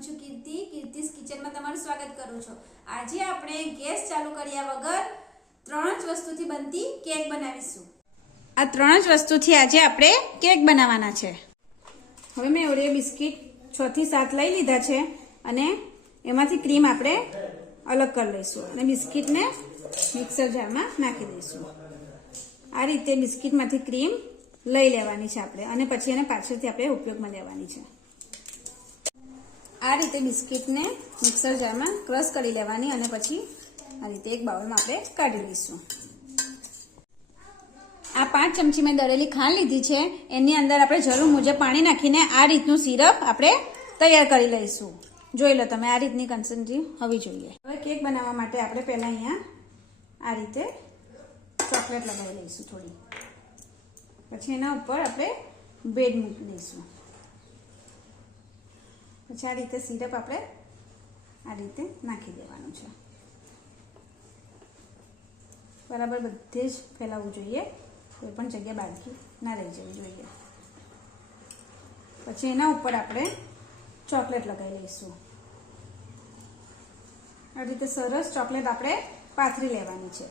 હું છું કીર્તિ. કીર્તિસ કિચનમાં તમારું સ્વાગત કરું છું. આજે આપણે ગેસ ચાલુ કર્યા વગર ત્રણ જ વસ્તુથી બનતી કેક બનાવીશું. આ ત્રણ જ વસ્તુથી આજે આપણે કેક બનાવવાના છે. હવે મેં ઓરિયો બિસ્કિટ છ થી સાત લઈ લીધા છે અને એમાંથી ક્રીમ આપણે અલગ કરી લઈશું અને બિસ્કિટને મિક્સર જારમાં નાખી દઈશું. આ રીતે બિસ્કિટમાંથી ક્રીમ લઈ લેવાની છે આપણે અને પછી એને પાછળથી આપણે ઉપયોગમાં લેવાની છે. આ રીતે બિસ્કિટને મિક્સર જારમાં ક્રશ કરી લેવાની અને પછી આ રીતે એક બાઉલમાં આપણે કાઢી લઈશું. આ પાંચ ચમચી મેં દળેલી ખાંડ લીધી છે. એની અંદર આપણે જરૂર મુજબ પાણી નાખીને આ રીતનું સિરપ આપણે તૈયાર કરી લઈશું. જોઈ લો તમે, આ રીતની કન્સન્ટ્રી હોવી જોઈએ. હવે કેક બનાવવા માટે આપણે પહેલાં અહીંયા આ રીતે ચોકલેટ લગાવી લઈશું થોડી. પછી એના ઉપર આપણે બ્રેડ મૂકી દઈશું. પછી આ રીતે સિરપ આપણે આ રીતે નાખી દેવાનું છે. બરાબર બધે જ ફેલાવવું જોઈએ. કોઈ પણ જગ્યા બાકી ના રહી જવી જોઈએ. પછી એના ઉપર આપણે ચોકલેટ લગાવી લઈશું. આ રીતે સરસ ચોકલેટ આપણે પાથરી લેવાની છે.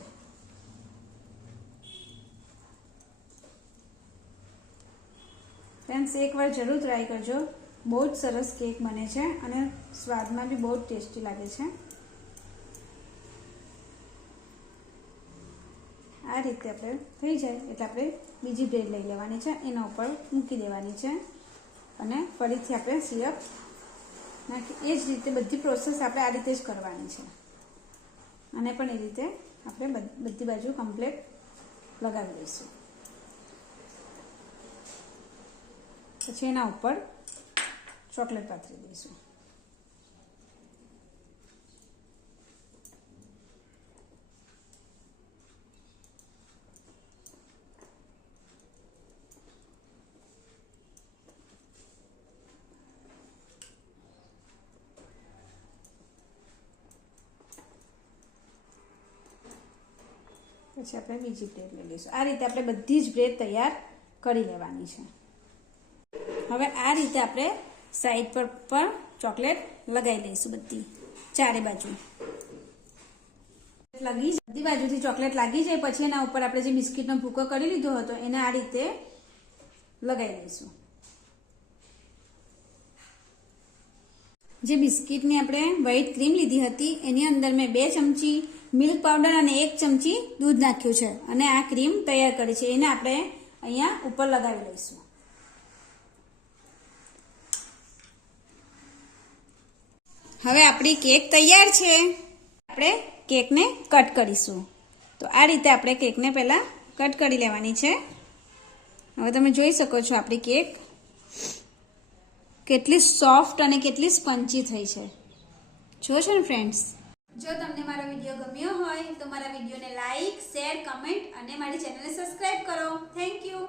ફ્રેન્ડ્સ એકવાર જરૂર ટ્રાય કરજો. બહુ જ સરસ કેક બને છે અને સ્વાદમાં બી બહુ જ ટેસ્ટી લાગે છે. આ રીતે આપણે થઈ જાય એટલે આપણે બીજી બ્રેડ લઈ લેવાની છે, એના ઉપર મૂકી દેવાની છે અને ફરીથી આપણે સિરપ નાખી, એ જ રીતે બધી પ્રોસેસ આપણે આ રીતે જ કરવાની છે. અને પણ એ રીતે આપણે બધી બાજુ કમ્પ્લેટ લગાવી દઈશું. પછી એના ઉપર ચોકલેટ પાથરી દઈશું પછી આપણે બીજી બ્રેડ લઈ લઈશું. આ રીતે આપણે બધી જ બ્રેડ તૈયાર કરી લેવાની છે. હવે આ રીતે આપણે સાઈડ પર પણ ચોકલેટ લગાવી લઈશું બધી, ચારે બાજુ. લાગી, બધી બાજુથી ચોકલેટ લાગી જાય, પછી એના ઉપર આપણે જે બિસ્કિટનો ભૂકો કરી લીધો હતો, એને આ રીતે લગાવી દઈશું. જે બિસ્કિટની આપણે વ્હાઈટ ક્રીમ લીધી હતી, એની અંદર મેં બે ચમચી મિલ્ક પાવડર અને એક ચમચી દૂધ નાખ્યું છે, અને આ ક્રીમ તૈયાર કરી છે, એને આપણે અહીંયા ઉપર લગાવી લઈશું. હવે આપણી કેક તૈયાર છે. આપણે કેકને કટ કરીશું. તો આ રીતે આપણે કેકને પહેલાં કટ કરી લેવાની છે. હવે તમે જોઈ શકો છો આપણી કેક કેટલી સોફ્ટ અને કેટલી સ્પંચી થઈ છે. જો છો ને ફ્રેન્ડ્સ જો તમને મારો વીડિયો ગમ્યો હોય તો મારા વિડીયોને લાઈક, શેર, કમેન્ટ અને મારી ચેનલને સબસ્ક્રાઇબ કરો. Thank you